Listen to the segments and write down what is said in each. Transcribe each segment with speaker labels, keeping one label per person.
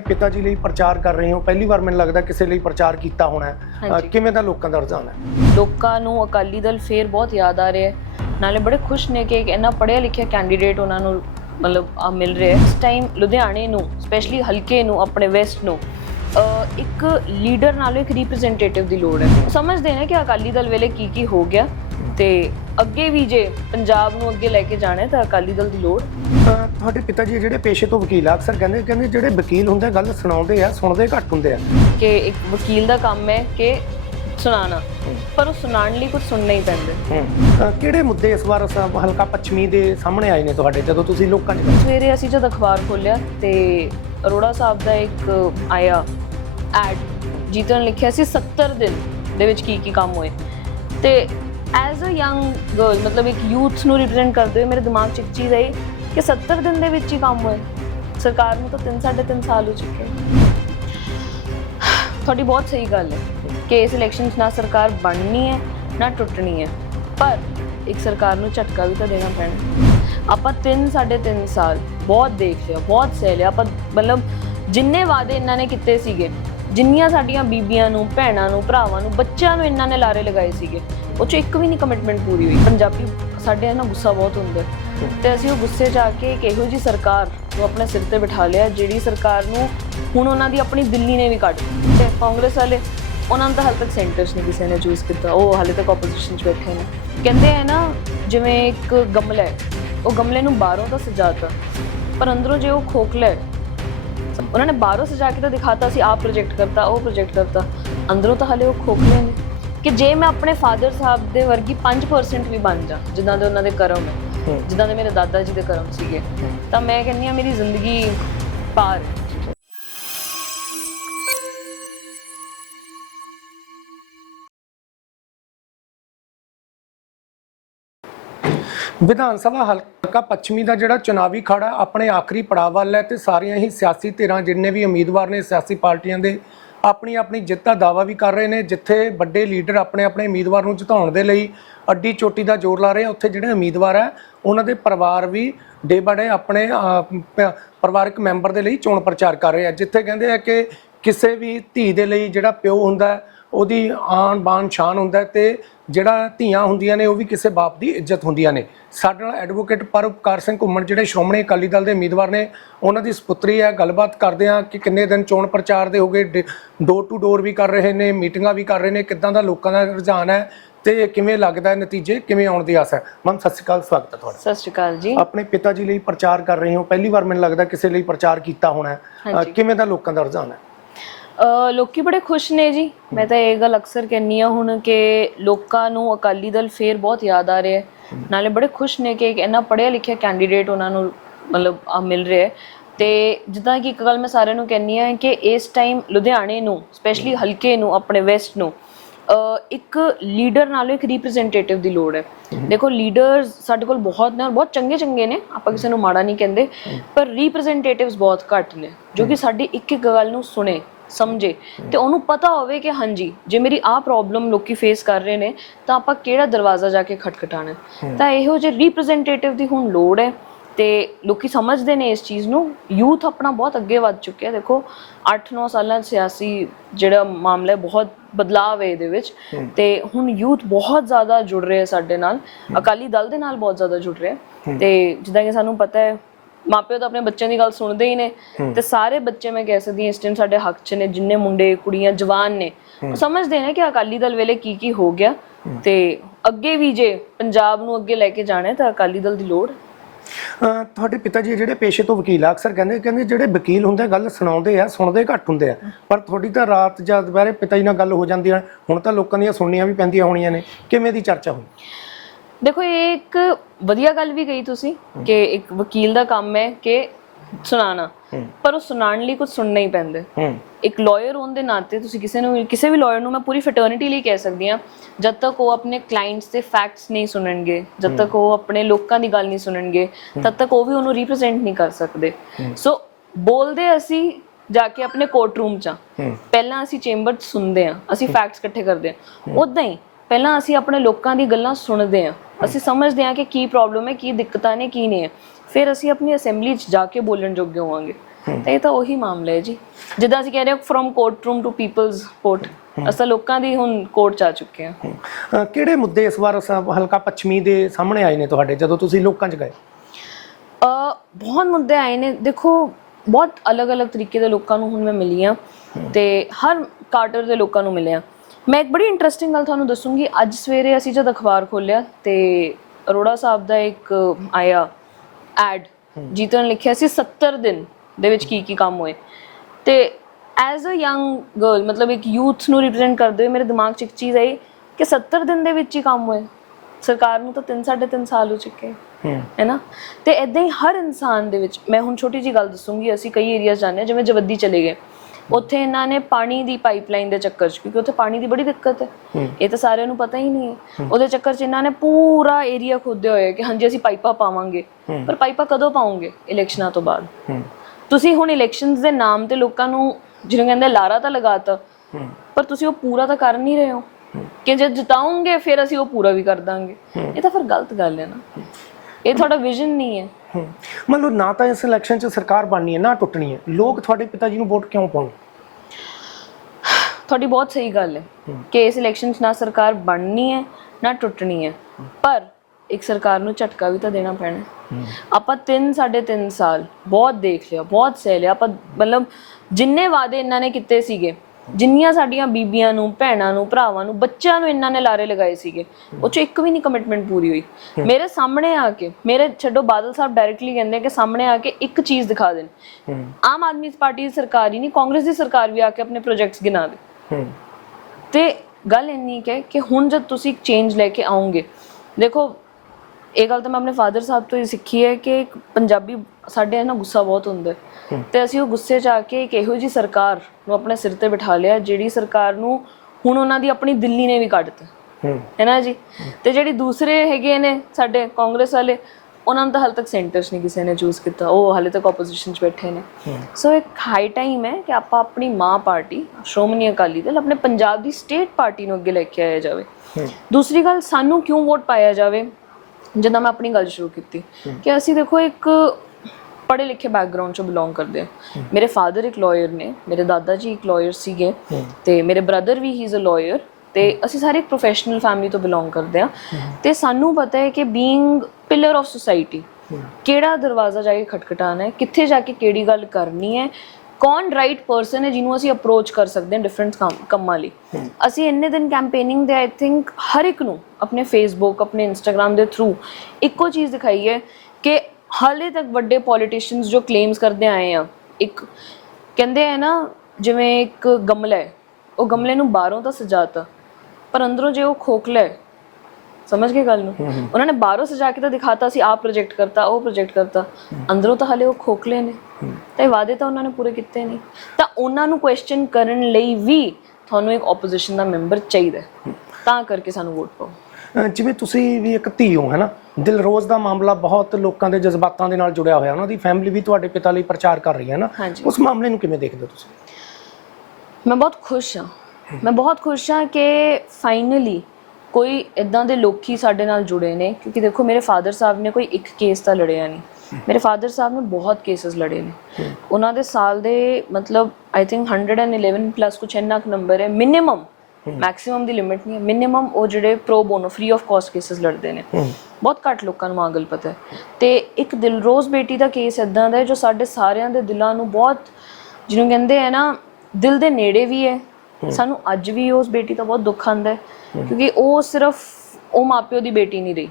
Speaker 1: ਪਿਤਾ ਜੀ ਲਈ ਪ੍ਰਚਾਰ ਕਰ ਰਹੇ ਹੋ? ਪਹਿਲੀ ਵਾਰ ਮੈਨੂੰ ਲੱਗਦਾ ਕਿਸੇ ਲਈ ਪ੍ਰਚਾਰ ਕੀਤਾ ਹੋਣਾ ਹੈ। ਅ,
Speaker 2: ਹਾਂਜੀ।
Speaker 1: ਕਿਵੇਂ ਦਾ ਲੋਕਾਂ ਦਾ ਰੁਝਾਨ ਹੈ?
Speaker 2: ਲੋਕਾਂ ਨੂੰ ਅਕਾਲੀ ਦਲ ਫੇਰ ਬਹੁਤ ਯਾਦ ਆ ਰਿਹਾ ਹੈ। ਨਾਲੇ ਬੜੇ ਖੁਸ਼ ਨੇ ਕਿ ਇੱਕ ਇੰਨਾ ਪੜ੍ਹਿਆ ਲਿਖਿਆ ਕੈਂਡੀਡੇਟ ਉਹਨਾਂ ਨੂੰ ਮਤਲਬ ਆ ਮਿਲ ਰਿਹਾ ਹੈ। ਇਸ ਟਾਈਮ ਲੁਧਿਆਣੇ ਨੂੰ ਸਪੈਸ਼ਲੀ ਹਲਕੇ ਨੂੰ ਆਪਣੇ ਵੈਸਟ ਨੂੰ ਅ, ਇੱਕ ਲੀਡਰ ਨਾਲੋਂ ਇੱਕ ਰਿਪਰੈਜ਼ੈਂਟੇਟਿਵ ਦੀ ਲੋੜ ਹੈ। ਸਮਝਦੇ ਨੇ ਕਿ ਅਕਾਲੀ ਦਲ ਵੇਲੇ ਕੀ ਕੀ ਹੋ ਗਿਆ। ਤੇ ਅੱਗੇ ਵੀ ਜੇ ਪੰਜਾਬ ਨੂੰ ਅੱਗੇ ਲੈ ਕੇ ਜਾਣਾ ਹੈ ਤਾਂ ਅਕਾਲੀ ਦਲ ਦੀ ਲੋੜ।
Speaker 1: ਤੁਹਾਡੇ ਪਿਤਾ ਜੀ ਜਿਹੜੇ ਪੇਸ਼ੇ ਤੋਂ ਵਕੀਲ ਆ ਅਕਸਰ ਕਹਿੰਦੇ ਕਹਿੰਦੇ ਜਿਹੜੇ ਵਕੀਲ ਹੁੰਦੇ ਗੱਲ ਸੁਣਾਉਂਦੇ ਆ ਸੁਣਦੇ ਘੱਟ ਹੁੰਦੇ ਆ।
Speaker 2: ਕਿ ਇੱਕ ਵਕੀਲ ਦਾ ਕੰਮ ਹੈ ਕਿ ਸੁਣਾਉਣਾ। ਪਰ ਉਹ ਸੁਣਾਉਣ ਲਈ ਕੁਝ ਸੁਣਨਾ ਹੀ ਪੈਂਦਾ।
Speaker 1: ਅ, ਕਿਹੜੇ ਮੁੱਦੇ ਇਸ ਵਾਰ ਸ- ਹਲਕਾ ਪੱਛਮੀ ਦੇ ਸਾਹਮਣੇ ਆਏ ਨੇ ਤੁਹਾਡੇ ਜਦੋਂ ਤੁਸੀਂ ਲੋਕਾਂ 'ਚ?
Speaker 2: ਸਵੇਰੇ ਅਸੀਂ ਜਦ ਅਖਬਾਰ ਖੋਲਿਆ ਤੇ ਅਰੋੜਾ ਸਾਹਿਬ ਦਾ ਇੱਕ ਆਇਆ ਐਡ ਜਿੱਤਨ ਲਿਖਿਆ ਸੀ 70 ਦਿਨ ਦੇ ਵਿੱਚ ਕੀ ਕੀ ਕੰਮ ਹੋਏ। ਤੇ ਐਜ਼ ਅ ਯੰਗ ਗਰਲ ਮਤਲਬ ਇੱਕ ਯੂਥ ਨੂੰ ਰਿਪਰੈਜ਼ੈਂਟ ਕਰਦੇ ਹੋਏ ਮੇਰੇ ਦਿਮਾਗ 'ਚ ਇੱਕ ਚੀਜ਼ ਆਈ ਕਿ 70 ਦਿਨ ਦੇ ਵਿੱਚ ਹੀ ਕੰਮ ਹੋਏ। ਸਰਕਾਰ ਨੂੰ ਤਾਂ 3 3.5 ਸਾਲ ਹੋ ਚੁੱਕੇ ਤੁਹਾਡੀ ਬਹੁਤ ਸਹੀ ਗੱਲ ਹੈ ਕਿ ਇਸ ਇਲੈਕਸ਼ਨ 'ਚ ਨਾ ਸਰਕਾਰ ਬਣਨੀ ਹੈ, ਨਾ ਟੁੱਟਣੀ ਹੈ। ਪਰ ਇੱਕ ਸਰਕਾਰ ਨੂੰ ਝਟਕਾ ਵੀ ਤਾਂ ਦੇਣਾ ਪੈਣਾ। ਆਪਾਂ 3 3.5 ਸਾਲ ਬਹੁਤ ਦੇਖ ਲਿਆ, ਬਹੁਤ ਸਹਿ ਲਿਆ। ਆਪਾਂ ਮਤਲਬ ਜਿੰਨੇ ਵਾਅਦੇ ਇਹਨਾਂ ਨੇ ਕੀਤੇ ਸੀਗੇ, ਜਿੰਨੀਆਂ ਸਾਡੀਆਂ ਬੀਬੀਆਂ ਨੂੰ, ਭੈਣਾਂ ਨੂੰ, ਭਰਾਵਾਂ ਨੂੰ, ਬੱਚਿਆਂ ਨੂੰ ਇਹਨਾਂ ਨੇ ਲਾਰੇ ਲਗਾਏ ਸੀਗੇ ਉਹ ਚ ਇੱਕ ਵੀ ਨਹੀਂ ਕਮਿਟਮੈਂਟ ਪੂਰੀ ਹੋਈ। ਪੰਜਾਬੀ ਸਾਡੇ ਨਾਲ ਗੁੱਸਾ ਬਹੁਤ ਹੁੰਦਾ ਹੈ। ਤੇ ਅਸੀਂ ਉਹ ਗੁੱਸੇ 'ਚ ਆ ਕੇ ਇੱਕ ਇਹੋ ਜੀ ਸਰਕਾਰ ਨੂੰ ਆਪਣੇ ਸਿਰ ਤੇ ਬਿਠਾ ਲਿਆ, ਜਿਹੜੀ ਸਰਕਾਰ ਨੂੰ ਹੁਣ ਉਹਨਾਂ ਦੀ ਆਪਣੀ ਦਿੱਲੀ ਨੇ ਵੀ ਕੱਢ ਤੇ ਕਾਂਗਰਸ ਵਾਲੇ, ਉਹਨਾਂ ਨੂੰ ਤਾਂ ਹਾਲੇ ਤੱਕ ਸੈਂਟਰ 'ਚ ਨਹੀਂ ਕਿਸੇ ਨੇ ਚੂਜ਼ ਕੀਤਾ। ਉਹ ਹਾਲੇ ਤੱਕ ਆਪੋਜੀਸ਼ਨ 'ਚ ਬੈਠੇ ਨੇ। ਕਹਿੰਦੇ ਹੈ ਨਾ, ਜਿਵੇਂ ਇੱਕ ਗਮਲਾ ਹੈ, ਉਹ ਗਮਲੇ ਨੂੰ ਬਾਹਰੋਂ ਤਾਂ ਸਜਾਤਾ, ਪਰ ਅੰਦਰੋਂ ਜੇ ਉਹ ਖੋਖਲਾ ਹੈ, ਉਹਨਾਂ ਨੇ ਬਾਹਰੋਂ ਸਜਾ ਕੇ ਤਾਂ ਦਿਖਾਤਾ ਸੀ, ਆਹ ਪ੍ਰੋਜੈਕਟ ਕਰਤਾ, ਉਹ ਪ੍ਰੋਜੈਕਟ ਕਰਤਾ। ਅੰਦਰੋਂ ਤਾਂ ਹਲੇ ਉਹ ਖੋਖਲੇ ਨੇ। ਕਿ ਜੇ ਮੈਂ ਆਪਣੇ ਫਾਦਰ ਸਾਹਿਬ ਦੇ ਵਰਗੀ 5% ਵੀ ਬਣ ਜਾ ਜਿੱਦਾਂ ਦੇ ਉਹਨਾਂ ਦੇ ਕਰਮ ਹੈ। ਜਿੱਦਾਂ ਦੇ ਮੇਰੇ ਦਾਦਾ ਜੀ ਦੇ ਕਰਮ ਸੀਗੇ ਤਾਂ ਮੈਂ ਕਹਿੰਦੀ ਆ ਮੇਰੀ ਜ਼ਿੰਦਗੀ ਪਾਰ
Speaker 1: ਵਿਧਾਨ ਸਭਾ ਹਲਕਾ ਪੱਛਮੀ ਦਾ ਜਿਹੜਾ ਚੁਣਾਵੀ ਖੜਾ ਆਪਣੇ ਆਖਰੀ ਪੜਾਅ ਵੱਲ ਹੈ ਤੇ ਸਾਰੀਆਂ ਹੀ ਸਿਆਸੀ ਧਿਰਾਂ ਜਿੰਨੇ ਵੀ ਉਮੀਦਵਾਰ ਨੇ ਸਿਆਸੀ ਪਾਰਟੀਆਂ ਦੇ ਆਪਣੀ ਆਪਣੀ ਜਿੱਤ ਦਾ ਦਾਵਾ ਵੀ ਕਰ ਰਹੇ ਨੇ, ਜਿੱਥੇ ਵੱਡੇ ਲੀਡਰ ਆਪਣੇ ਆਪਣੇ ਉਮੀਦਵਾਰ ਨੂੰ ਜਿਤਾਉਣ ਦੇ ਲਈ ਅੱਡੀ ਚੋਟੀ ਦਾ ਜ਼ੋਰ ਲਾ ਰਹੇ ਆ, ਉੱਥੇ ਜਿਹੜੇ ਉਮੀਦਵਾਰ ਹੈ ਉਹਨਾਂ ਦੇ ਪਰਿਵਾਰ ਵੀ ਡੇ ਬੜੇ ਆਪਣੇ ਪਰਿਵਾਰਕ ਮੈਂਬਰ ਦੇ ਲਈ ਚੋਣ ਪ੍ਰਚਾਰ ਕਰ ਰਹੇ ਆ, ਜਿੱਥੇ ਕਹਿੰਦੇ ਆ ਕਿ ਕਿਸੇ ਵੀ ਧੀ ਦੇ ਲਈ ਜਿਹੜਾ ਪਿਓ ਹੁੰਦਾ, ਉਹਦੀ ਆਣ ਬਾਨ ਸ਼ਾਨ ਹੁੰਦਾ ਹੈ ਤੇ ਜਿਹੜਾ ਧੀਆਂ ਹੁੰਦੀਆਂ ਨੇ ਉਹ ਵੀ ਕਿਸੇ ਬਾਪ ਦੀ ਇੱਜ਼ਤ ਹੁੰਦੀਆਂ ਨੇ। ਸਾਡੇ ਨਾਲ ਐਡਵੋਕੇਟ ਪਰਉਪਕਾਰ ਸਿੰਘ ਘੁੰਮਣ ਜਿਹੜੇ ਸ਼੍ਰੋਮਣੀ ਅਕਾਲੀ ਦਲ ਦੇ ਉਮੀਦਵਾਰ ਨੇ ਉਹਨਾਂ ਦੀ ਸੁਪੁੱਤਰੀ ਹੈ। ਗੱਲਬਾਤ ਕਰਦੇ ਆ ਕਿ ਕਿੰਨੇ ਦਿਨ ਚੋਣ ਪ੍ਰਚਾਰ ਦੇ ਹੋਗੇ ਡੋਰ ਟੂ ਡੋਰ ਵੀ ਕਰ ਰਹੇ ਨੇ ਮੀਟਿੰਗਾਂ ਵੀ ਕਰ ਰਹੇ ਨੇ ਕਿੱਦਾਂ ਦਾ ਲੋਕਾਂ ਦਾ ਰੁਝਾਨ ਹੈ ਤੇ ਕਿਵੇਂ ਲੱਗਦਾ ਨਤੀਜੇ ਕਿਵੇਂ ਆਉਣ ਦੀ ਆਸ ਹੈ? ਮੈਮ ਸਤਿ ਸ਼੍ਰੀ ਅਕਾਲ ਸਵਾਗਤ ਹੈ ਤੁਹਾਡਾ।
Speaker 2: ਸਤਿ ਸ਼੍ਰੀ ਅਕਾਲ ਜੀ।
Speaker 1: ਆਪਣੇ ਪਿਤਾ ਜੀ ਲਈ ਪ੍ਰਚਾਰ ਕਰ ਰਹੇ ਹੋ। ਪਹਿਲੀ ਵਾਰ ਮੈਨੂੰ ਲੱਗਦਾ ਕਿਸੇ ਲਈ ਪ੍ਰਚਾਰ ਕੀਤਾ ਹੋਣਾ। ਕਿਵੇਂ ਦਾ ਲੋਕਾਂ ਦਾ ਰੁਝਾਨ ਹੈ?
Speaker 2: ਲੋਕੀ ਬੜੇ ਖੁਸ਼ ਨੇ ਜੀ। ਮੈਂ ਤਾਂ ਇਹ ਗੱਲ ਅਕਸਰ ਕਹਿੰਨੀ ਆ ਹੁਣ ਕਿ ਲੋਕਾਂ ਨੂੰ ਅਕਾਲੀ ਦਲ ਫੇਰ ਬਹੁਤ ਯਾਦ ਆ ਰਿਹਾ ਹੈ। ਨਾਲੇ ਬੜੇ ਖੁਸ਼ ਨੇ ਕਿ ਇੱਕ ਇੰਨਾ ਪੜ੍ਹਿਆ ਲਿਖਿਆ ਕੈਂਡੀਡੇਟ ਉਹਨਾਂ ਨੂੰ ਮਤਲਬ ਆ ਮਿਲ ਰਿਹਾ ਹੈ। ਤੇ ਜਿੱਦਾਂ ਕਿ ਇੱਕ ਗੱਲ ਮੈਂ ਸਾਰਿਆਂ ਨੂੰ ਕਹਿੰਨੀ ਆ ਕਿ ਇਸ ਟਾਈਮ ਲੁਧਿਆਣੇ ਨੂੰ ਸਪੈਸ਼ਲੀ ਹਲਕੇ ਨੂੰ, ਆਪਣੇ ਵੈਸਟ ਨੂੰ ਇੱਕ ਲੀਡਰ ਨਾਲੋਂ ਇੱਕ ਰਿਪਰੈਜ਼ੈਂਟੇਟਿਵ ਦੀ ਲੋੜ ਹੈ। ਦੇਖੋ ਲੀਡਰਸ ਸਾਡੇ ਕੋਲ ਬਹੁਤ ਨੇ ਔਰ ਬਹੁਤ ਚੰਗੇ ਚੰਗੇ ਨੇ, ਆਪਾਂ ਕਿਸੇ ਨੂੰ ਮਾੜਾ ਨਹੀਂ ਕਹਿੰਦੇ, ਪਰ ਰਿਪਰੈਜ਼ੈਂਟੇਟਿਵਸ ਬਹੁਤ ਘੱਟ ਨੇ, ਜੋ ਕਿ ਸਾਡੀ ਇੱਕ ਇੱਕ ਗੱਲ ਨੂੰ ਸੁਣੇ। ਸਮਝੇ। ਤੇ ਉਹਨੂੰ ਪਤਾ ਹੋਵੇ ਕਿ ਹਾਂਜੀ ਜੇ ਮੇਰੀ ਆਹ ਪ੍ਰੋਬਲਮ ਲੋਕੀ ਫੇਸ ਕਰ ਰਹੇ ਨੇ ਤਾਂ ਆਪਾਂ ਕਿਹੜਾ ਦਰਵਾਜ਼ਾ ਜਾ ਕੇ ਖਟਖਟਾਣਾ। ਤਾਂ ਇਹੋ ਜਿਹੇ ਰਿਪਰੈਜ਼ੈਂਟੇਟਿਵ ਦੀ ਹੁਣ ਲੋੜ ਹੈ। ਤੇ ਲੋਕੀ ਸਮਝਦੇ ਨੇ ਇਸ ਚੀਜ਼ ਨੂੰ। ਯੂਥ ਆਪਣਾ ਬਹੁਤ ਅੱਗੇ ਵੱਧ ਚੁੱਕਿਆ ਦੇਖੋ 8-9 ਸਾਲਾਂ ਸਿਆਸੀ ਜਿਹੜਾ ਮਾਮਲਾ ਹੈ ਬਹੁਤ ਬਦਲਾਅ ਹੈ ਇਹਦੇ ਵਿੱਚ। ਤੇ ਹੁਣ ਯੂਥ ਬਹੁਤ ਜ਼ਿਆਦਾ ਜੁੜ ਰਿਹਾ ਸਾਡੇ ਨਾਲ। ਅਕਾਲੀ ਦਲ ਦੇ ਨਾਲ ਬਹੁਤ ਜ਼ਿਆਦਾ ਜੁੜ ਰਿਹਾ ਤੇ ਜਿੱਦਾਂ ਕਿ ਸਾਨੂੰ ਪਤਾ ਹੈ ਮਾਪਿਓ ਤਾਂ ਆਪਣੇ ਬੱਚਿਆਂ ਦੀ ਗੱਲ ਸੁਣਦੇ ਹੀ ਨੇ ਤੇ ਸਾਰੇ ਬੱਚੇ ਮੈਂ ਕਹਿ ਸਕਦੀ ਹਾਂ ਇਸ ਟਾਈਮ ਸਾਡੇ ਹੱਕ 'ਚ ਨੇ ਜਿੰਨੇ ਮੁੰਡੇ ਕੁੜੀਆਂ ਜਵਾਨ ਨੇ। ਉਹ ਸਮਝਦੇ ਨੇ ਕਿ ਅਕਾਲੀ ਦਲ ਵੇਲੇ ਕੀ ਕੀ ਹੋ ਗਿਆ ਤੇ ਅੱਗੇ ਵੀ ਜੇ ਪੰਜਾਬ ਨੂੰ ਅੱਗੇ ਲੈ ਕੇ ਜਾਣਾ ਹੈ ਤਾਂ ਅਕਾਲੀ ਦਲ ਦੀ ਲੋੜ।
Speaker 1: ਤੁਹਾਡੇ ਪਿਤਾ ਜੀ ਜਿਹੜੇ ਪੇਸ਼ੇ ਤੋਂ ਵਕੀਲ ਆ ਅਕਸਰ ਕਹਿੰਦੇ ਕਹਿੰਦੇ ਜਿਹੜੇ ਵਕੀਲ ਹੁੰਦੇ ਗੱਲ ਸੁਣਾਉਂਦੇ ਆ ਸੁਣਦੇ ਘੱਟ ਹੁੰਦੇ ਆ। ਪਰ ਤੁਹਾਡੀ ਤਾਂ ਰਾਤ ਜਾਂ ਦੁਪਹਿਰੇ ਪਿਤਾ ਜੀ ਨਾਲ ਗੱਲ ਹੋ ਜਾਂਦੀ ਹੈ ਹੁਣ ਤਾਂ ਲੋਕਾਂ ਦੀਆਂ ਸੁਣਨੀਆਂ ਵੀ ਪੈਂਦੀਆਂ ਹੋਣੀਆਂ ਨੇ। ਕਿਵੇਂ ਦੀ ਚਰਚਾ ਹੋਈ?
Speaker 2: ਦੇਖੋ ਇਹ ਇੱਕ ਵਧੀਆ ਗੱਲ ਵੀ ਕਹੀ ਤੁਸੀਂ ਕਿ ਇੱਕ ਵਕੀਲ ਦਾ ਕੰਮ ਹੈ ਕਿ ਸੁਣਾਣਾ ਪਰ ਉਹ ਸੁਣਾਉਣ ਲਈ ਕੁਝ ਸੁਣਨਾ ਹੀ ਪੈਂਦਾ ਇੱਕ ਲਾਇਰ ਹੋਣ ਦੇ ਨਾਤੇ ਤੁਸੀਂ ਕਿਸੇ ਨੂੰ ਕਿਸੇ ਵੀ ਲਾਇਰ ਨੂੰ ਮੈਂ ਪੂਰੀ ਫੈਟਰਨਿਟੀ ਲਈ ਕਹਿ ਸਕਦੀ ਹਾਂ ਜਦ ਤੱਕ ਉਹ ਆਪਣੇ ਕਲਾਇੰਟਸ ਦੇ ਫੈਕਟਸ ਨਹੀਂ ਸੁਣਨਗੇ ਜਦ ਤੱਕ ਉਹ ਆਪਣੇ ਲੋਕਾਂ ਦੀ ਗੱਲ ਨਹੀਂ ਸੁਣਨਗੇ ਤਦ ਤੱਕ ਉਹ ਵੀ ਉਹਨੂੰ ਰਿਪਰੈਜ਼ੈਂਟ ਨਹੀਂ ਕਰ ਸਕਦੇ। ਸੋ ਬੋਲਦੇ ਅਸੀਂ ਜਾ ਕੇ ਆਪਣੇ ਕੋਰਟ ਰੂਮ 'ਚ। ਪਹਿਲਾਂ ਅਸੀਂ ਚੈਂਬਰ 'ਚ ਸੁਣਦੇ ਹਾਂ ਅਸੀਂ ਫੈਕਟਸ ਇਕੱਠੇ ਕਰਦੇ ਹਾਂ। ਉਦਾਂ ਹੀ ਪਹਿਲਾਂ ਅਸੀਂ ਆਪਣੇ ਲੋਕਾਂ ਦੀ ਗੱਲਾਂ ਸੁਣਦੇ ਹਾਂ। ਅਸੀਂ ਸਮਝਦੇ ਹਾਂ ਕਿ ਕੀ ਪ੍ਰੋਬਲਮ ਹੈ ਕੀ ਦਿੱਕਤਾਂ ਨੇ ਕੀ ਨਹੀਂ ਹੈ। ਫਿਰ ਅਸੀਂ ਆਪਣੀ ਅਸੈਂਬਲੀ 'ਚ ਜਾ ਕੇ ਬੋਲਣ ਜੋਗੇ ਹੋਵਾਂਗੇ। ਤਾਂ ਇਹ ਤਾਂ ਉਹੀ ਮਾਮਲਾ ਹੈ ਜੀ। ਜਿੱਦਾਂ ਅਸੀਂ ਕਹਿ ਰਹੇ ਹਾਂ from court room to people's court ਅਸਾਂ ਲੋਕਾਂ ਦੀ ਹੁਣ ਕੋਰਟ ਚ ਆ ਚੁੱਕੇ
Speaker 1: ਅ, ਕਿਹੜੇ ਮੁੱਦੇ ਇਸ ਵਾਰ ਹਲਕਾ ਪੱਛਮੀ ਦੇ ਸਾਹਮਣੇ ਆਏ ਨੇ ਤੁਹਾਡੇ ਜਦੋਂ ਤੁਸੀਂ ਲੋਕਾਂ 'ਚ ਗਏ?
Speaker 2: ਅ ਬਹੁਤ ਮੁੱਦੇ ਆਏ ਨੇ। ਦੇਖੋ ਬਹੁਤ ਅਲੱਗ-ਅਲੱਗ ਤਰੀਕੇ ਦੇ ਲੋਕਾਂ ਨੂੰ ਹੁਣ ਮੈਂ ਮਿਲੀ ਹਾਂ ਤੇ ਹਰ ਕਾਰਟਰ ਦੇ ਲੋਕਾਂ ਨੂੰ ਮਿਲਿਆ ਮੈਂ ਇੱਕ ਬੜੀ ਇੰਟਰਸਟਿੰਗ ਗੱਲ ਤੁਹਾਨੂੰ ਦੱਸੂੰਗੀ। ਅੱਜ ਸਵੇਰੇ ਅਸੀਂ ਜਦ ਅਖਬਾਰ ਖੋਲਿਆ ਤੇ ਅਰੋੜਾ ਸਾਹਿਬ ਦਾ ਇੱਕ ਆਇਆ ਐਡ ਜਿੱਤੇ ਨੇ ਲਿਖਿਆ ਸੀ 70 ਦਿਨ ਦੇ ਵਿੱਚ ਕੀ ਕੀ ਕੰਮ ਹੋਏ। ਤੇ ਐਜ਼ ਅ ਯੰਗ ਗਰਲ ਮਤਲਬ ਇੱਕ ਯੂਥ ਨੂੰ ਰਿਪਰੈਜ਼ੈਂਟ ਕਰਦੇ ਹੋਏ ਮੇਰੇ ਦਿਮਾਗ 'ਚ ਇੱਕ ਚੀਜ਼ ਆਈ ਕਿ 70 ਦਿਨ ਦੇ ਵਿੱਚ ਹੀ ਕੰਮ ਹੋਏ। ਸਰਕਾਰ ਨੂੰ ਤਾਂ 3 3.5 ਸਾਲ ਹੋ ਚੁੱਕੇ ਹੈ। ਨਾ? ਤੇ ਇਦਾਂ ਹੀ ਹਰ ਇਨਸਾਨ ਦੇ ਵਿੱਚ ਮੈਂ ਹੁਣ ਛੋਟੀ ਜੀ ਗੱਲ ਦੱਸੂੰਗੀ ਅਸੀਂ ਕਈ ਏਰੀਆਜ਼ ਜਾਂਦੇ ਹਾਂ ਜਿਵੇਂ ਜਵੱਦੀ ਚਲੇ ਗਏ। ਉੱਥੇ ਇਹਨਾਂ ਨੇ ਪਾਣੀ ਦੀ ਪਾਈਪਲਾਈਨ ਦੇ ਚੱਕਰ 'ਚ ਕਿਉਂਕਿ ਉੱਥੇ ਪਾਣੀ ਦੀ ਬੜੀ ਦਿੱਕਤ ਹੈ। ਇਹ ਤਾਂ ਸਾਰਿਆਂ ਨੂੰ ਪਤਾ ਹੀ ਨਹੀਂ ਹੈ। ਉਹਦੇ ਚੱਕਰ 'ਚ ਇਹਨਾਂ ਨੇ ਪੂਰਾ ਏਰੀਆ ਖੋਦਿਆ ਹੋਇਆ ਕਿ ਹਾਂਜੀ ਅਸੀਂ ਪਾਈਪਾਂ ਪਾਵਾਂਗੇ। ਪਰ ਪਾਈਪਾਂ ਕਦੋਂ ਪਾਉਂਗੇ ਇਲੈਕਸ਼ਨਾਂ ਤੋਂ ਬਾਅਦ? ਤੁਸੀਂ ਹੁਣ ਇਲੈਕਸ਼ਨਸ ਦੇ ਨਾਮ ਤੇ ਲੋਕਾਂ ਨੂੰ ਜਿਹਨੂੰ ਕਹਿੰਦੇ ਲਾਰਾ ਤਾਂ ਲਗਾਤਾ ਪਰ ਤੁਸੀਂ ਉਹ ਪੂਰਾ ਤਾਂ ਕਰ ਨਹੀਂ ਰਹੇ ਹੋ। ਕਿ ਜੇ ਜਿਤਾਉਂਗੇ ਫਿਰ ਅਸੀਂ ਉਹ ਪੂਰਾ ਵੀ ਕਰ ਦਾਂਗੇ। ਇਹ ਤਾਂ ਫਿਰ ਗਲਤ ਗੱਲ ਹੈ ਨਾ। ਇਹ ਤੁਹਾਡਾ ਵਿਜ਼ਨ ਨਹੀਂ ਹੂੰ।
Speaker 1: ਮੰਨ ਲਓ ਨਾ ਤਾਂ ਇਸ ਇਲੈਕਸ਼ਨ 'ਚ ਸਰਕਾਰ ਬਣਨੀ ਹੈ ਨਾ ਟੁੱਟਣੀ ਹੈ। ਲੋਕ ਤੁਹਾਡੇ ਪਿਤਾ ਜੀ ਨੂੰ ਵੋਟ ਕਿਉਂ ਪਾਉਣ?
Speaker 2: ਤੁਹਾਡੀ ਬਹੁਤ ਸਹੀ ਗੱਲ ਹੈ ਕਿ ਇਸ ਇਲੈਕਸ਼ਨ 'ਚ ਨਾ ਸਰਕਾਰ ਬਣਨੀ ਹੈ ਨਾ ਟੁੱਟਣੀ ਹੈ। ਪਰ ਇੱਕ ਸਰਕਾਰ ਨੂੰ ਝਟਕਾ ਵੀ ਤਾਂ ਦੇਣਾ ਪੈਣਾ। ਆਪਾਂ 3 3.5 ਸਾਲ ਬਹੁਤ ਦੇਖ ਲਿਆ ਬਹੁਤ ਸਹਿ ਲਿਆ। ਆਪਾਂ ਮਤਲਬ ਜਿੰਨੇ ਵਾਅਦੇ ਇਹਨਾਂ ਨੇ ਕੀਤੇ ਸੀਗੇ ਜਿੰਨੀਆਂ ਸਾਡੀਆਂ ਬੀਬੀਆਂ ਨੂੰ ਭੈਣਾਂ ਨੂੰ ਭਰਾਵਾਂ ਨੂੰ ਬੱਚਿਆਂ ਨੂੰ ਇਹਨਾਂ ਨੇ ਲਾਰੇ ਲਗਾਏ ਸੀਗੇ ਉਹ ਚ ਇੱਕ ਵੀ ਨਹੀਂ ਕਮਿਟਮੈਂਟ ਪੂਰੀ ਹੋਈ। ਮੇਰੇ ਸਾਹਮਣੇ ਆ ਕੇ ਮੇਰੇ ਛੱਡੋ ਬਾਦਲ ਸਾਹਿਬ ਡਾਇਰੈਕਟਲੀ ਕਹਿੰਦੇ ਕਿ ਸਾਹਮਣੇ ਆ ਕੇ ਇੱਕ ਚੀਜ਼ ਦਿਖਾ ਦੇਣ। ਆਮ ਆਦਮੀ ਪਾਰਟੀ ਦੀ ਸਰਕਾਰ ਹੀ ਨਹੀਂ ਕਾਂਗਰਸ ਦੀ ਸਰਕਾਰ ਵੀ ਆ ਕੇ ਆਪਣੇ ਪ੍ਰੋਜੈਕਟਸ ਗਿਣਾ ਦੇ ਤੇ ਗੱਲ ਇੰਨੀ ਕੁ ਹੁਣ ਜਦ ਤੁਸੀਂ ਚੇਂਜ ਲੈ ਕੇ ਆਓਗੇ ਦੇਖੋ ਇਹ ਗੱਲ ਤਾਂ ਮੈਂ ਆਪਣੇ ਫਾਦਰ ਸਾਹਿਬ ਤੋਂ ਹੀ ਸਿੱਖੀ ਹੈ ਕਿ ਇੱਕ ਪੰਜਾਬੀ ਸਾਡੇ ਨਾਲ ਗੁੱਸਾ ਬਹੁਤ ਹੁੰਦਾ ਤੇ ਅਸੀਂ ਉਹ ਗੁੱਸੇ 'ਚ ਆ ਕੇ ਇੱਕ ਇਹੋ ਜੀ ਸਰਕਾਰ ਨੂੰ ਆਪਣੇ ਸਿਰ ਤੇ ਬਿਠਾ ਲਿਆ ਜਿਹੜੀ ਸਰਕਾਰ ਨੂੰ ਹੁਣ ਉਹਨਾਂ ਦੀ ਆਪਣੀ ਦਿੱਲੀ ਨੇ ਵੀ ਕੱਢਤਾ।
Speaker 1: ਹੂੰ।
Speaker 2: ਹੈ ਨਾ ਜੀ? ਤੇ ਜਿਹੜੀ ਦੂਸਰੇ ਹੈਗੇ ਨੇ ਸਾਡੇ ਕਾਂਗਰਸ ਵਾਲੇ ਉਹਨਾਂ ਨੂੰ ਤਾਂ ਹਾਲੇ ਤੱਕ ਸੈਂਟਰਸ ਨਹੀਂ ਕਿਸੇ ਨੇ ਚੂਜ਼ ਕੀਤਾ। ਉਹ ਹਾਲੇ ਤੱਕ ਆਪੋਜੀਸ਼ਨ 'ਚ ਬੈਠੇ ਨੇ। ਸੋ ਇੱਕ ਹਾਈ ਟਾਈਮ ਹੈ ਕਿ ਆਪਾਂ ਆਪਣੀ ਮਾਂ ਪਾਰਟੀ ਸ਼੍ਰੋਮਣੀ ਅਕਾਲੀ ਦਲ ਆਪਣੇ ਪੰਜਾਬ ਦੀ ਸਟੇਟ ਪਾਰਟੀ ਨੂੰ ਅੱਗੇ ਲੈ ਕੇ ਆਇਆ ਜਾਵੇ। ਦੂਸਰੀ ਗੱਲ ਸਾਨੂੰ ਕਿਉਂ ਵੋਟ ਪਾਇਆ ਜਾਵੇ? ਜਦੋਂ ਮੈਂ ਆਪਣੀ ਗੱਲ ਸ਼ੁਰੂ ਕੀਤੀ ਕਿ ਅਸੀਂ ਦੇਖੋ ਇੱਕ ਪੜ੍ਹੇ ਲਿਖੇ ਬੈਕਗ੍ਰਾਉਂਡ ਚੋਂ ਬਿਲੋਂਗ ਕਰਦੇ ਹਾਂ। ਮੇਰੇ ਫਾਦਰ ਇੱਕ ਲਾਇਰ ਨੇ ਮੇਰੇ ਦਾਦਾ ਜੀ ਇੱਕ ਲਾਇਰ ਸੀਗੇ ਤੇ ਮੇਰੇ ਬ੍ਰਦਰ ਵੀ ਹੀ ਇਜ਼ ਅ ਲਾਇਰ ਤੇ ਅਸੀਂ ਸਾਰੇ ਇੱਕ ਪ੍ਰੋਫੈਸ਼ਨਲ ਫੈਮਿਲੀ ਤੋਂ ਬਿਲੋਂਗ ਕਰਦੇ ਹਾਂ। ਤੇ ਸਾਨੂੰ ਪਤਾ ਹੈ ਕਿ ਬੀਇੰਗ ਪਿਲਰ ਆਫ ਸੁਸਾਇਟੀ ਕਿਹੜਾ ਦਰਵਾਜ਼ਾ ਜਾ ਕੇ ਖਟਖਟਾਣਾ ਹੈ ਕਿੱਥੇ ਜਾ ਕੇ ਕਿਹੜੀ ਗੱਲ ਕਰਨੀ ਹੈ ਕੌਣ ਰਾਈਟ ਪਰਸਨ ਹੈ ਜਿਹਨੂੰ ਅਸੀਂ ਅਪਰੋਚ ਕਰ ਸਕਦੇ ਹਾਂ ਡਿਫਰੈਂਟ ਕੰਮਾਂ ਲਈ। ਅਸੀਂ ਇੰਨੇ ਦਿਨ ਕੈਂਪੇਨਿੰਗ ਦੇ ਆਈ ਥਿੰਕ ਹਰ ਇੱਕ ਨੂੰ ਆਪਣੇ ਫੇਸਬੁੱਕ ਆਪਣੇ ਇੰਸਟਾਗ੍ਰam ਦੇ ਥਰੂ ਇੱਕੋ ਚੀਜ਼ ਦਿਖਾਈ ਹੈ ਕਿ ਹਾਲੇ ਤੱਕ ਵੱਡੇ ਪੋਲੀਟੀਸ਼ੀਅਨਸ ਜੋ ਕਲੇਮਸ ਕਰਦੇ ਆਏ ਆ ਇੱਕ ਕਹਿੰਦੇ ਆ ਨਾ ਜਿਵੇਂ ਇੱਕ ਗਮਲਾ ਹੈ ਉਹ ਗਮਲੇ ਨੂੰ ਬਾਹਰੋਂ ਤਾਂ ਸਜਾਤਾ ਪਰ ਅੰਦਰੋਂ ਜੇ ਉਹ ਖੋਖਲਾ ਹੈ ਸਮਝ ਗਏ ਗੱਲ ਨੂੰ? ਉਹਨਾਂ ਨੇ ਬਾਹਰੋਂ ਸਜਾ ਕੇ ਤਾਂ ਦਿਖਾਤਾ ਸੀ ਆਹ ਪ੍ਰੋਜੈਕਟ ਕਰਤਾ ਉਹ ਪ੍ਰੋਜੈਕਟ ਕਰਤਾ ਅੰਦਰੋਂ ਤਾਂ ਹਲੇ ਉਹ ਖੋਖਲੇ ਨੇ। ਤੇ ਵਾਅਦੇ ਤਾਂ ਉਹਨਾਂ ਨੇ ਪੂਰੇ ਕੀਤੇ ਨਹੀਂ। ਤਾਂ ਉਹਨਾਂ ਨੂੰ ਕੁਐਸਚਨ ਕਰਨ ਲਈ ਵੀ ਤੁਹਾਨੂੰ ਇੱਕ ਆਪੋਜੀਸ਼ਨ ਦਾ ਮੈਂਬਰ ਚਾਹੀਦਾ। ਤਾਂ ਕਰਕੇ ਸਾਨੂੰ ਵੋਟ ਪਾਓ।
Speaker 1: ਜਿਵੇਂ ਤੁਸੀਂ ਵੀ ਇੱਕ ਧੀ ਹੋ ਹੈ ਨਾ? ਦਿਲਰੋਜ਼ ਦਾ ਮਾਮਲਾ ਬਹੁਤ ਲੋਕਾਂ ਦੇ ਜਜ਼ਬਾਤਾਂ ਦੇ ਨਾਲ ਜੁੜਿਆ ਹੋਇਆ। ਉਹਨਾਂ ਦੀ ਫੈਮਿਲੀ ਵੀ ਤੁਹਾਡੇ ਪਿਤਾ ਲਈ ਪ੍ਰਚਾਰ ਕਰ ਰਹੀ ਹੈ ਨਾ। ਉਸ ਮਾਮਲੇ ਨੂੰ ਕਿਵੇਂ ਦੇਖਦੇ ਹੋ ਤੁਸੀਂ?
Speaker 2: ਮੈਂ ਬਹੁਤ ਖੁਸ਼ ਹਾਂ। ਮੈਂ ਬਹੁਤ ਖੁਸ਼ ਹਾਂ ਕਿ ਫਾਈਨਲੀ ਕੋਈ ਇਦਾਂ ਦੇ ਲੋਕੀ ਸਾਡੇ ਨਾਲ ਜੁੜੇ ਨੇ ਕਿਉਂਕਿ ਦੇਖੋ ਮੇਰੇ ਫਾਦਰ ਸਾਹਿਬ ਨੇ ਕੋਈ ਇੱਕ ਕੇਸ ਤਾਂ ਲੜਿਆ ਨਹੀਂ। ਮੇਰੇ ਫਾਦਰ ਸਾਹਿਬ ਨੇ ਬਹੁਤ ਕੇਸਸ ਲੜੇ ਨੇ। ਉਹਨਾਂ ਦੇ ਸਾਲ ਦੇ ਮਤਲਬ ਆਈ ਥਿੰਕ 111 ਪਲੱਸ ਕੁਛ ਇੰਨਾ ਕੁ ਨੰਬਰ ਹੈ। ਮਿਨੀਮਮ ਮੈਕਸਿਮਮ ਦੀ ਲਿਮਿਟ ਨਹੀਂ ਹੈ। ਮਿਨੀਮਮ ਉਹ ਜਿਹੜੇ pro bono free of cost cases ਲੜਦੇ ਨੇ। ਬਹੁਤ ਘੱਟ ਲੋਕਾਂ ਨੂੰ ਆਹ ਗੱਲ ਪਤਾ ਹੈ। ਤੇ ਇੱਕ ਦਿਲਰੋਜ਼ ਬੇਟੀ ਦਾ ਕੇਸ ਇਦਾਂ ਦਾ ਹੈ ਜੋ ਸਾਡੇ ਸਾਰਿਆਂ ਦੇ ਦਿਲਾਂ ਨੂੰ ਬਹੁਤ ਜਿਹਨੂੰ ਕਹਿੰਦੇ ਆ ਨਾ ਦਿਲ ਦੇ ਨੇੜੇ ਵੀ ਹੈ। ਸਾਨੂੰ ਅੱਜ ਵੀ ਉਸ ਬੇਟੀ ਦਾ ਬਹੁਤ ਦੁੱਖ ਆਂਦਾ ਹੈ। ਕਿਉਂਕਿ ਉਹ ਸਿਰਫ ਉਹ ਮਾਪਿਓ ਦੀ ਬੇਟੀ ਨਹੀਂ ਰਹੀ।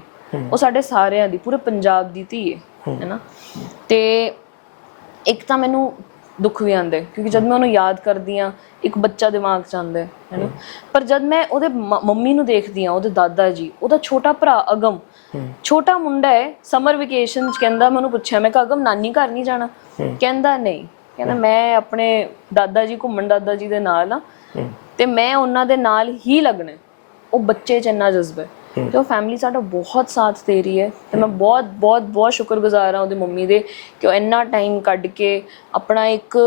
Speaker 2: ਉਹ ਸਾਡੇ ਸਾਰਿਆਂ ਦੀ ਪੂਰੇ ਪੰਜਾਬ ਦੀ ਧੀ ਹੈ। ਹੈਨਾ ਤੇ ਇੱਕ ਤਾਂ ਮੈਨੂੰ ਦੁੱਖ ਵੀ ਆਂਦਾ ਕਿਉਂਕਿ ਜਦ ਮੈਂ ਉਹਨੂੰ ਯਾਦ ਕਰਦੀ ਆ ਇੱਕ ਬੱਚਾ ਦਿਮਾਗ 'ਚ ਆਂਦਾ ਹੈ ਹੈਨਾ ਪਰ ਜਦ ਮੈਂ ਉਹਦੇ ਮ- ਮੰਮੀ ਨੂੰ ਦੇਖਦੀ ਆ ਉਹਦੇ ਦਾਦਾ ਜੀ ਉਹਦਾ ਛੋਟਾ ਭਰਾ ਅਗਮ ਛੋਟਾ ਮੁੰਡਾ ਹੈ ਸਮਰ ਵਕੇਸ਼ਨ 'ਚ ਕਹਿੰਦਾ ਮੈਨੂੰ ਪੁੱਛਿਆ ਮੈਂ ਕਿ ਅਗਮ ਨਾਨੀ ਘਰ ਨਹੀਂ ਜਾਣਾ? ਕਹਿੰਦਾ ਨਹੀਂ। ਕਹਿੰਦਾ ਮੈਂ ਆਪਣੇ ਦਾਦਾ ਜੀ ਘੁੰਮਣ ਦਾਦਾ ਜੀ ਦੇ ਨਾਲ ਆ ਤੇ ਮੈਂ ਉਹਨਾਂ ਦੇ ਨਾਲ ਹੀ ਲੱਗਣਾ। ਉਹ ਬੱਚੇ 'ਚ ਇੰਨਾ ਜਜ਼ਬਾ ਤੇ ਉਹ ਫੈਮਿਲੀ ਸਾਡਾ ਬਹੁਤ ਸਾਥ ਦੇ ਰਹੀ ਹੈ ਤੇ ਮੈਂ ਬਹੁਤ ਬਹੁਤ ਬਹੁਤ ਸ਼ੁਕਰਗੁਜ਼ਾਰ ਹਾਂ ਉਹਦੀ ਮੰਮੀ ਦੇ ਕਿ ਉਹ ਇੰਨਾ ਟਾਈਮ ਕੱਢ ਕੇ ਆਪਣਾ ਇੱਕ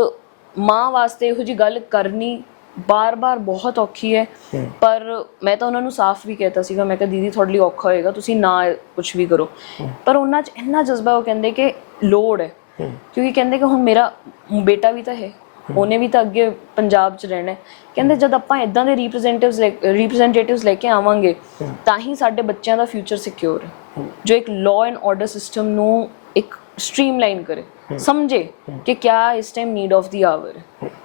Speaker 2: ਮਾਂ ਵਾਸਤੇ ਇਹੋ ਜੀ ਗੱਲ ਕਰਨੀ ਬਾਰ-ਬਾਰ ਬਹੁਤ ਔਖੀ ਹੈ। ਪਰ ਮੈਂ ਤਾਂ ਉਹਨਾਂ ਨੂੰ ਸਾਫ਼ ਵੀ ਕਹਿਤਾ ਸੀਗਾ ਮੈਂ ਕਿਹਾ ਦੀਦੀ ਤੁਹਾਡੇ ਲਈ ਔਖਾ ਹੋਏਗਾ ਤੁਸੀਂ ਨਾ ਕੁਝ ਵੀ ਕਰੋ। ਪਰ ਉਹਨਾਂ 'ਚ ਇੰਨਾ ਜਜ਼ਬਾ ਉਹ ਕਹਿੰਦੇ ਕਿ ਲੋੜ ਹੈ। ਕਿਉਂਕਿ ਕਹਿੰਦੇ ਕਿ ਹੁਣ ਮੇਰਾ ਬੇਟਾ ਵੀ ਤਾਂ ਹੈ। ਉਹਨੇ ਵੀ ਤਾਂ ਅੱਗੇ ਪੰਜਾਬ 'ਚ ਰਹਿਣਾ ਹੈ। ਕਹਿੰਦੇ ਜਦ ਆਪਾਂ ਇਦਾਂ ਦੇ ਰਿਪਰੈਜ਼ੈਂਟੇਟਿਵਸ ਰਿਪਰੈਜ਼ੈਂਟੇਟਿਵਸ ਲੈ ਕੇ ਆਵਾਂਗੇ ਤਾਂ ਹੀ ਸਾਡੇ ਬੱਚਿਆਂ ਦਾ ਫਿਊਚਰ ਸਿਕਿਉਰ ਹੈ। ਜੋ ਇੱਕ ਲਾਅ ਐਂਡ ਆਰਡਰ ਸਿਸਟਮ ਨੂੰ ਇੱਕ ਸਟ੍ਰੀਮਲਾਈਨ ਕਰੇ ਸਮਝੇ ਕਿ ਕਿਆ ਇਸ time need of the hour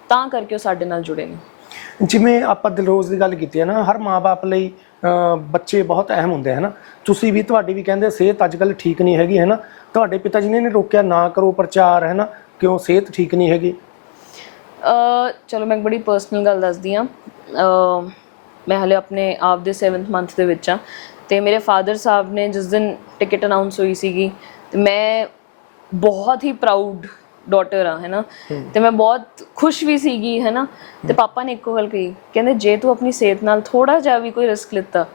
Speaker 2: ਤਾਂ ਕਰਕੇ ਉਹ ਸਾਡੇ ਨਾਲ ਜੁੜੇ ਨੇ।
Speaker 1: ਜਿਵੇਂ ਆਪਾਂ ਦਿਲਰੋਜ਼ ਦੀ ਗੱਲ ਕੀਤੀ ਹੈ ਨਾ ਹਰ ਮਾਪੇ ਲਈ ਬੱਚੇ ਬਹੁਤ ਅਹਿਮ ਹੁੰਦੇ ਹਨ। ਤੁਸੀਂ ਵੀ ਤੁਹਾਡੀ ਵੀ ਕਹਿੰਦੇ ਸਿਹਤ ਅੱਜ ਕੱਲ੍ਹ ਠੀਕ ਨਹੀਂ ਹੈਗੀ ਹੈ ਨਾ ਤੁਹਾਡੇ ਪਿਤਾ ਜੀ ਨੇ ਰੋਕਿਆ ਨਾ ਕਰੋ ਪ੍ਰਚਾਰ ਹੈ ਨਾ ਕਿਉਂ? ਸਿਹਤ ਠੀਕ ਨਹੀਂ ਹੈਗੀ।
Speaker 2: ਚਲੋ ਮੈਂ ਇੱਕ ਬੜੀ ਪਰਸਨਲ ਗੱਲ ਦੱਸਦੀ ਆ ਮੈਂ ਹਲੇ ਆਪਣੇ ਆਪ ਦੇ 7th ਮੰਥ ਦੇ ਵਿੱਚ ਆ ਤੇ ਮੇਰੇ ਫਾਦਰ ਸਾਹਿਬ ਨੇ ਜਿਸ ਦਿਨ ਟਿਕਟ ਅਨਾਉਂਸ ਹੋਈ ਸੀਗੀ ਤੇ ਮੈਂ ਬਹੁਤ ਹੀ ਪ੍ਰਾਊਡ ਡਾਟਰ ਆ ਹੈਨਾ? ਤੇ ਮੈਂ ਬਹੁਤ ਖੁਸ਼ ਵੀ ਸੀਗੀ ਹੈਨਾ? ਤੇ ਪਾਪਾ ਨੇ ਇੱਕੋ ਗੱਲ ਕਹੀ ਕਹਿੰਦੇ ਜੇ ਤੂੰ ਆਪਣੀ ਸਿਹਤ ਨਾਲ ਥੋੜਾ ਜਿਹਾ ਵੀ ਕੋਈ ਰਿਸਕ ਲਿੱਤਾ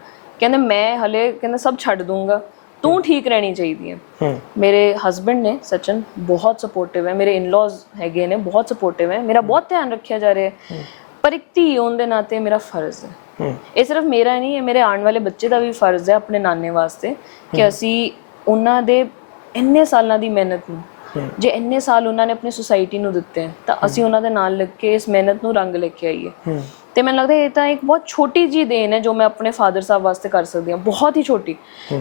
Speaker 2: ਕਹਿੰਦੇ ਮੈਂ ਹਲੇ ਕਹਿੰਦੇ ਸਭ ਛੱਡ ਦੂੰਗਾ ਤੂੰ ਠੀਕ ਰਹਿਣੀ ਚਾਹੀਦੀ ਹੈ।
Speaker 1: ਹੂੰ।
Speaker 2: ਮੇਰੇ ਹਸਬੰਡ ਨੇ ਸਚਨ ਬਹੁਤ ਸਪੋਰਟਿਵ ਹੈ। ਮੇਰੇ ਇਨ-ਲॉज ਹੈਗੇ ਨੇ ਬਹੁਤ ਸਪੋਰਟਿਵ ਹੈ। ਮੇਰਾ ਬਹੁਤ ਧਿਆਨ ਰੱਖਿਆ ਜਾ ਰਿਹਾ ਹੈ। ਪਰ ਇੱਕ ਧੀ ਹੋਣ ਦੇ ਨਾਤੇ ਮੇਰਾ ਫਰਜ਼ ਹੈ।
Speaker 1: ਹੂੰ।
Speaker 2: ਇਹ ਸਿਰਫ ਮੇਰਾ ਨਹੀਂ ਇਹ ਮੇਰੇ ਆਉਣ ਵਾਲੇ ਬੱਚੇ ਦਾ ਵੀ ਫਰਜ਼ ਹੈ ਆਪਣੇ ਨਾਨੇ ਵਾਸਤੇ ਕਿ ਅਸੀਂ ਉਹਨਾਂ ਦੇ ਇੰਨੇ ਸਾਲਾਂ ਦੀ ਮਿਹਨਤ ਨੂੰ ਜੇ ਇੰਨੇ ਸਾਲ ਉਹਨਾਂ ਨੇ ਆਪਣੀ ਸੁਸਾਇਟੀ ਨੂੰ ਦਿੱਤੇ ਹੈ, ਤਾਂ ਅਸੀਂ ਉਹਨਾਂ ਦੇ ਨਾਲ ਲੱਗ ਕੇ ਇਸ ਮਿਹਨਤ ਨੂੰ ਰੰਗ ਲੈ ਕੇ ਆਈਏ।
Speaker 1: ਹੂੰ।
Speaker 2: ਤੇ ਮੈਨੂੰ ਲੱਗਦਾ ਇਹ ਤਾਂ ਇੱਕ ਬਹੁਤ ਛੋਟੀ ਜੀ ਦੇਣ ਹੈ ਜੋ ਮੈਂ ਆਪਣੇ ਫਾਦਰ ਸਾਹਿਬ ਵਾਸਤੇ ਕਰ ਸਕਦੀ ਹਾਂ ਬਹੁਤ ਹੀ ਛੋਟੀ।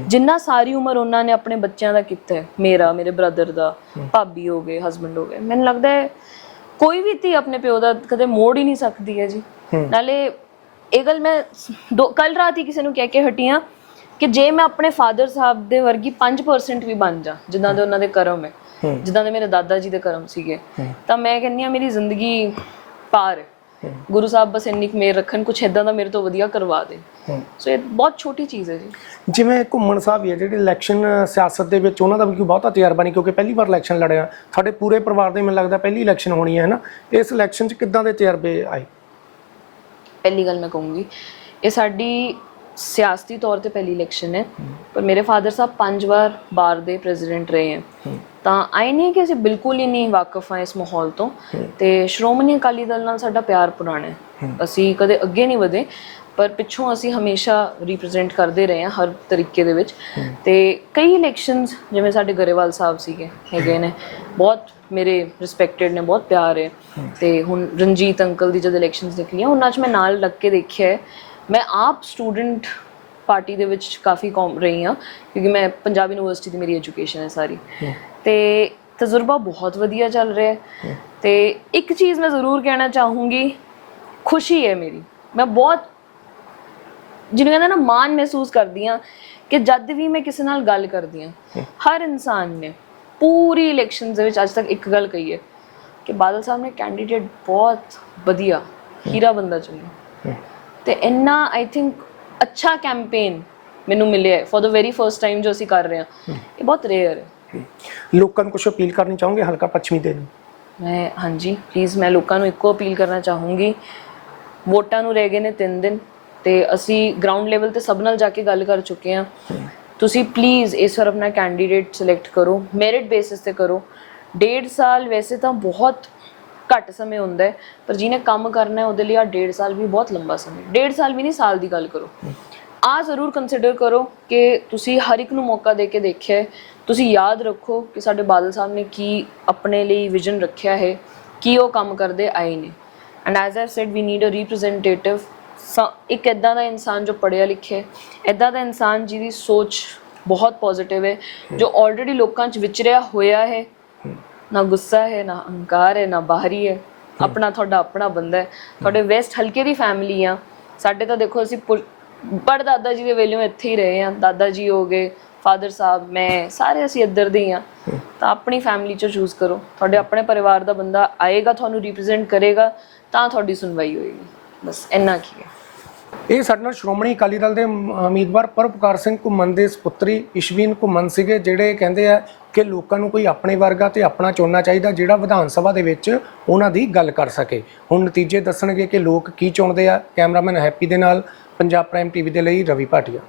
Speaker 2: ਜਿੰਨਾ ਸਾਰੀ ਉਮਰ ਉਹਨਾਂ ਨੇ ਆਪਣੇ ਬੱਚਿਆਂ ਦਾ ਕੀਤਾ ਹੈ ਮੇਰਾ ਮੇਰੇ ਬ੍ਰਦਰ ਦਾ ਭਾਬੀ ਹੋ ਗਏ ਹਸਬੰਡ ਹੋ ਗਏ। ਮੈਨੂੰ ਲੱਗਦਾ ਹੈ ਕੋਈ ਵੀ ਧੀ ਆਪਣੇ ਪਿਓ ਦਾ ਕਦੇ ਮੋੜ ਹੀ ਨਹੀਂ ਸਕਦੀ ਹੈ ਜੀ। ਨਾਲੇ ਇਹ ਗੱਲ ਮੈਂ ਕੱਲ ਰਾਤ ਹੀ ਕਿਸੇ ਨੂੰ ਕਹਿ ਕੇ ਹਟੀਆਂ ਕਿ ਜੇ ਮੈਂ ਆਪਣੇ ਫਾਦਰ ਸਾਹਿਬ ਦੇ ਵਰਗੀ 5% ਵੀ ਬਣ ਜਾ ਜਿੱਦਾਂ ਦੇ ਉਹਨਾਂ ਦੇ ਕਰਮ ਹੈ ਜਿੱਦਾਂ ਦੇ ਮੇਰੇ ਦਾਦਾ ਜੀ ਦੇ ਕਰਮ ਸੀਗੇ ਤਾਂ ਮੈਂ ਕਹਿੰਨੀ ਆ ਮੇਰੀ ਜ਼ਿੰਦਗੀ ਪਾਰ ਹੈ। ਗੁਰੂ ਸਾਹਿਬ ਬਸ ਇੰਨੀ ਕੁ ਮੇਰ ਰੱਖਣ ਕੁਛ ਇਦਾਂ ਦਾ ਮੇਰੇ ਤੋਂ ਵਧੀਆ ਕਰਵਾ ਦੇ। ਸੋ ਇਹ ਬਹੁਤ ਛੋਟੀ ਚੀਜ਼ ਹੈ ਜੀ।
Speaker 1: ਜਿਵੇਂ ਘੁੰਮਣ ਸਾਹਿਬ ਹੀ ਹੈ ਜਿਹੜੇ ਇਲੈਕਸ਼ਨ ਸਿਆਸਤ ਦੇ ਵਿੱਚ ਉਹਨਾਂ ਦਾ ਵੀ ਬਹੁਤਾ ਤਜਰਬਾ ਨਹੀਂ ਕਿਉਂਕਿ ਪਹਿਲੀ ਵਾਰ ਇਲੈਕਸ਼ਨ ਲੜਿਆ। ਤੁਹਾਡੇ ਪੂਰੇ ਪਰਿਵਾਰ ਦੇ ਮੈਨੂੰ ਲੱਗਦਾ ਪਹਿਲੀ ਇਲੈਕਸ਼ਨ ਹੋਣੀ ਹੈ ਹੈ ਨਾ ਇਸ ਇਲੈਕਸ਼ਨ 'ਚ ਕਿੱਦਾਂ ਦੇ ਤਜਰਬੇ ਆਏ?
Speaker 2: ਪਹਿਲੀ ਗੱਲ ਮੈਂ ਕਹੂੰਗੀ ਇਹ ਸਾਡੀ ਸਿਆਸਤੀ ਤੌਰ ਤੇ ਪਹਿਲੀ ਇਲੈਕਸ਼ਨ ਹੈ, ਪਰ ਮੇਰੇ ਫਾਦਰ ਸਾਹਿਬ ਪੰਜ ਵਾਰ ਬਾਰ ਦੇ ਪ੍ਰੈਜ਼ੀਡੈਂਟ ਰਹੇ ਹੈ। ਤਾਂ ਆਈ ਨਹੀਂ ਕਿ ਅਸੀਂ ਬਿਲਕੁਲ ਹੀ ਨਹੀਂ ਵਾਕਿਫ ਹਾਂ ਇਸ ਮਾਹੌਲ ਤੋਂ ਤੇ ਸ਼੍ਰੋਮਣੀ ਅਕਾਲੀ ਦਲ ਨਾਲ ਸਾਡਾ ਪਿਆਰ ਪੁਰਾਣਾ ਹੈ। ਅਸੀਂ ਕਦੇ ਅੱਗੇ ਨਹੀਂ ਵਧੇ, ਪਰ ਪਿੱਛੋਂ ਅਸੀਂ ਹਮੇਸ਼ਾ ਰਿਪਰੈਜ਼ੈਂਟ ਕਰਦੇ ਰਹੇ ਹਾਂ ਹਰ ਤਰੀਕੇ ਦੇ ਵਿੱਚ। ਤੇ ਕਈ ਇਲੈਕਸ਼ਨਸ ਜਿਵੇਂ ਸਾਡੇ ਗਰੇਵਾਲ ਸਾਹਿਬ ਸੀਗੇ, ਹੈਗੇ ਨੇ, ਬਹੁਤ ਮੇਰੇ ਰਿਸਪੈਕਟਡ ਨੇ, ਬਹੁਤ ਪਿਆਰ ਹੈ। ਤੇ ਹੁਣ ਰਣਜੀਤ ਅੰਕਲ ਦੀ ਜਦ ਇਲੈਕਸ਼ਨਸ ਨਿਕਲੀਆਂ, ਉਹਨਾਂ 'ਚ ਮੈਂ ਨਾਲ ਲੱਗ ਕੇ ਦੇਖਿਆ ਹੈ ਮੈਂ ਆਪ ਸਟੂਡੈਂਟ ਪਾਰਟੀ ਦੇ ਵਿੱਚ ਕਾਫੀ ਕੌਮ ਰਹੀ ਹਾਂ ਕਿਉਂਕਿ ਮੈਂ ਪੰਜਾਬ ਯੂਨੀਵਰਸਿਟੀ ਦੀ ਮੇਰੀ ਐਜੂਕੇਸ਼ਨ ਹੈ ਸਾਰੀ। ਤੇ ਤਜਰਬਾ ਬਹੁਤ ਵਧੀਆ ਚੱਲ ਰਿਹਾ ਹੈ। ਤੇ ਇੱਕ ਚੀਜ਼ ਮੈਂ ਜ਼ਰੂਰ ਕਹਿਣਾ ਚਾਹੂੰਗੀ ਖੁਸ਼ੀ ਹੈ ਮੇਰੀ। ਮੈਂ ਬਹੁਤ ਜਿਹਨੂੰ ਕਹਿੰਦਾ ਨਾ ਮਾਣ ਮਹਿਸੂਸ ਕਰਦੀ ਆ ਕਿ ਜਦ ਵੀ ਮੈਂ ਕਿਸੇ ਨਾਲ ਗੱਲ ਕਰਦੀ ਆ ਹਰ ਇਨਸਾਨ ਨੇ ਪੂਰੀ ਇਲੈਕਸ਼ਨ ਦੇ ਵਿੱਚ ਅੱਜ ਤੱਕ ਇੱਕ ਗੱਲ ਕਹੀ ਹੈ ਕਿ ਬਾਦਲ ਸਾਹਿਬ ਨੇ ਕੈਂਡੀਡੇਟ ਬਹੁਤ ਵਧੀਆ ਹੀਰਾ ਬੰਦਾ ਚੁਣਿਆ। ਤੇ ਇੰਨਾ ਆਈ ਥਿੰਕ ਅੱਛਾ ਕੈਂਪੇਨ ਮੈਨੂੰ ਮਿਲਿਆ for the very first time ਜੋ ਅਸੀਂ ਕਰ ਰਹੇ ਹਾਂ। ਇਹ ਬਹੁਤ ਰੇਅਰ ਹੈ।
Speaker 1: ਲੋਕਾਂ ਨੂੰ ਕੁਝ ਅਪੀਲ ਕਰਨੀ ਚਾਹੋਗੇ ਹਲਕਾ ਪੱਛਮੀ ਦੇ ਨੂੰ?
Speaker 2: ਮੈਂ ਹਾਂਜੀ ਪਲੀਜ਼ ਮੈਂ ਲੋਕਾਂ ਨੂੰ ਇੱਕੋ ਅਪੀਲ ਕਰਨਾ ਚਾਹੂੰਗੀ। ਵੋਟਾਂ ਨੂੰ ਰਹਿ ਗਏ ਨੇ 3 ਦਿਨ ਤੇ ਅਸੀਂ ਗਰਾਊਂਡ ਲੈਵਲ ਤੇ ਸਭ ਨਾਲ ਜਾ ਕੇ ਗੱਲ ਕਰ ਚੁੱਕੇ ਹਾਂ। ਤੁਸੀਂ ਪਲੀਜ਼ ਇਸ ਵਾਰ ਆਪਣਾ ਕੈਂਡੀਡੇਟ ਸਿਲੈਕਟ ਕਰੋ ਮੈਰਿਟ ਬੇਸਿਸ ਤੇ ਕਰੋ। ਡੇਢ ਸਾਲ ਵੈਸੇ ਤਾਂ ਬਹੁਤ ਘੱਟ ਸਮੇਂ ਹੁੰਦਾ ਪਰ ਜਿਹਨੇ ਕੰਮ ਕਰਨਾ ਹੈ, ਉਹਦੇ ਲਈ ਆ ਡੇਢ ਸਾਲ ਵੀ ਬਹੁਤ ਲੰਬਾ ਸਮਾਂ ਡੇਢ ਸਾਲ ਵੀ ਨਹੀਂ, ਸਾਲ ਦੀ ਗੱਲ ਕਰੋ। ਆ ਜ਼ਰੂਰ ਕੰਸੀਡਰ ਕਰੋ ਕਿ ਤੁਸੀਂ ਹਰ ਇੱਕ ਨੂੰ ਮੌਕਾ ਦੇ ਕੇ ਦੇਖਿਆ ਹੈ। ਤੁਸੀਂ ਯਾਦ ਰੱਖੋ ਕਿ ਸਾਡੇ ਬਾਦਲ ਸਾਹਿਬ ਨੇ ਕੀ ਆਪਣੇ ਲਈ ਵਿਜ਼ਨ ਰੱਖਿਆ ਹੈ, ਕੀ ਉਹ ਕੰਮ ਕਰਦੇ ਆਏ ਨੇ। And as I said we need a representative ਇੱਕ ਇਦਾਂ ਦਾ ਇਨਸਾਨ ਜੋ ਪੜ੍ਹਿਆ ਲਿਖਿਆ ਹੈ ਇਦਾਂ ਦਾ ਇਨਸਾਨ ਜਿਹਦੀ ਸੋਚ ਬਹੁਤ ਪੋਜ਼ਿਟਿਵ ਹੈ, ਜੋ ਆਲਰੇਡੀ ਲੋਕਾਂ 'ਚ ਵਿਚਰਿਆ ਹੋਇਆ ਹੈ ਨਾ ਗੁੱਸਾ ਹੈ, ਨਾ ਅਹੰਕਾਰ ਹੈ, ਨਾ ਬਾਹਰੀ ਹੈ। ਆਪਣਾ ਤੁਹਾਡਾ ਆਪਣਾ ਬੰਦਾ ਹੈ। ਤੁਹਾਡੇ ਵੈਸਟ ਹਲਕੇ ਦੀ ਫੈਮਿਲੀ ਆ। ਸਾਡੇ ਤਾਂ ਦੇਖੋ ਅਸੀਂ ਪਰ ਦਾਦਾ ਜੀ ਦੇ ਵੇਲੇ ਇੱਥੇ ਹੀ ਰਹੇ ਆ। ਦਾਦਾ ਜੀ ਹੋ ਗਏ ਫਾਦਰ ਸਾਹਿਬ, ਮੈਂ, ਸਾਰੇ ਅਸੀਂ ਇੱਧਰ ਦੇ ਹੀ ਆ। ਤਾਂ ਆਪਣੀ ਫੈਮਿਲੀ ਚੋਂ ਚੂਜ਼ ਕਰੋ। ਤੁਹਾਡੇ ਆਪਣੇ ਪਰਿਵਾਰ ਦਾ ਬੰਦਾ ਆਏਗਾ, ਤੁਹਾਨੂੰ ਰਿਪਰੈਜ਼ੈਂਟ ਕਰੇਗਾ, ਤਾਂ ਤੁਹਾਡੀ ਸੁਣਵਾਈ ਹੋਏਗੀ। ਬਸ ਇੰਨਾ ਕੀ ਹੈ।
Speaker 1: ਇਹ ਸਾਡੇ ਨਾਲ ਸ਼੍ਰੋਮਣੀ ਅਕਾਲੀ ਦਲ ਦੇ ਉਮੀਦਵਾਰ ਪਰਪਕਾਰ ਸਿੰਘ ਘੁੰਮਣ ਦੇ ਸੁਪੁੱਤਰੀ ਇਸ਼ਵੀਨ ਘੁੰਮਣ ਸੀਗੇ, ਜਿਹੜੇ ਕਹਿੰਦੇ ਆ ਕਿ ਲੋਕਾਂ ਨੂੰ ਕੋਈ ਆਪਣੇ ਵਰਗਾ ਤੇ ਆਪਣਾ ਚੁਣਨਾ ਚਾਹੀਦਾ, ਜਿਹੜਾ ਵਿਧਾਨ ਸਭਾ ਦੇ ਵਿੱਚ ਉਹਨਾਂ ਦੀ ਗੱਲ ਕਰ ਸਕੇ। ਹੁਣ ਨਤੀਜੇ ਦੱਸਣਗੇ ਕਿ ਲੋਕ ਕੀ ਚੁਣਦੇ ਆ। ਕੈਮਰਾਮੈਨ ਹੈਪੀ ਦੇ ਨਾਲ ਪੰਜਾਬ ਪ੍ਰਾਈਮ ਟੀਵੀ ਦੇ ਲਈ ਰਵੀ ਭਾਟੀਆ।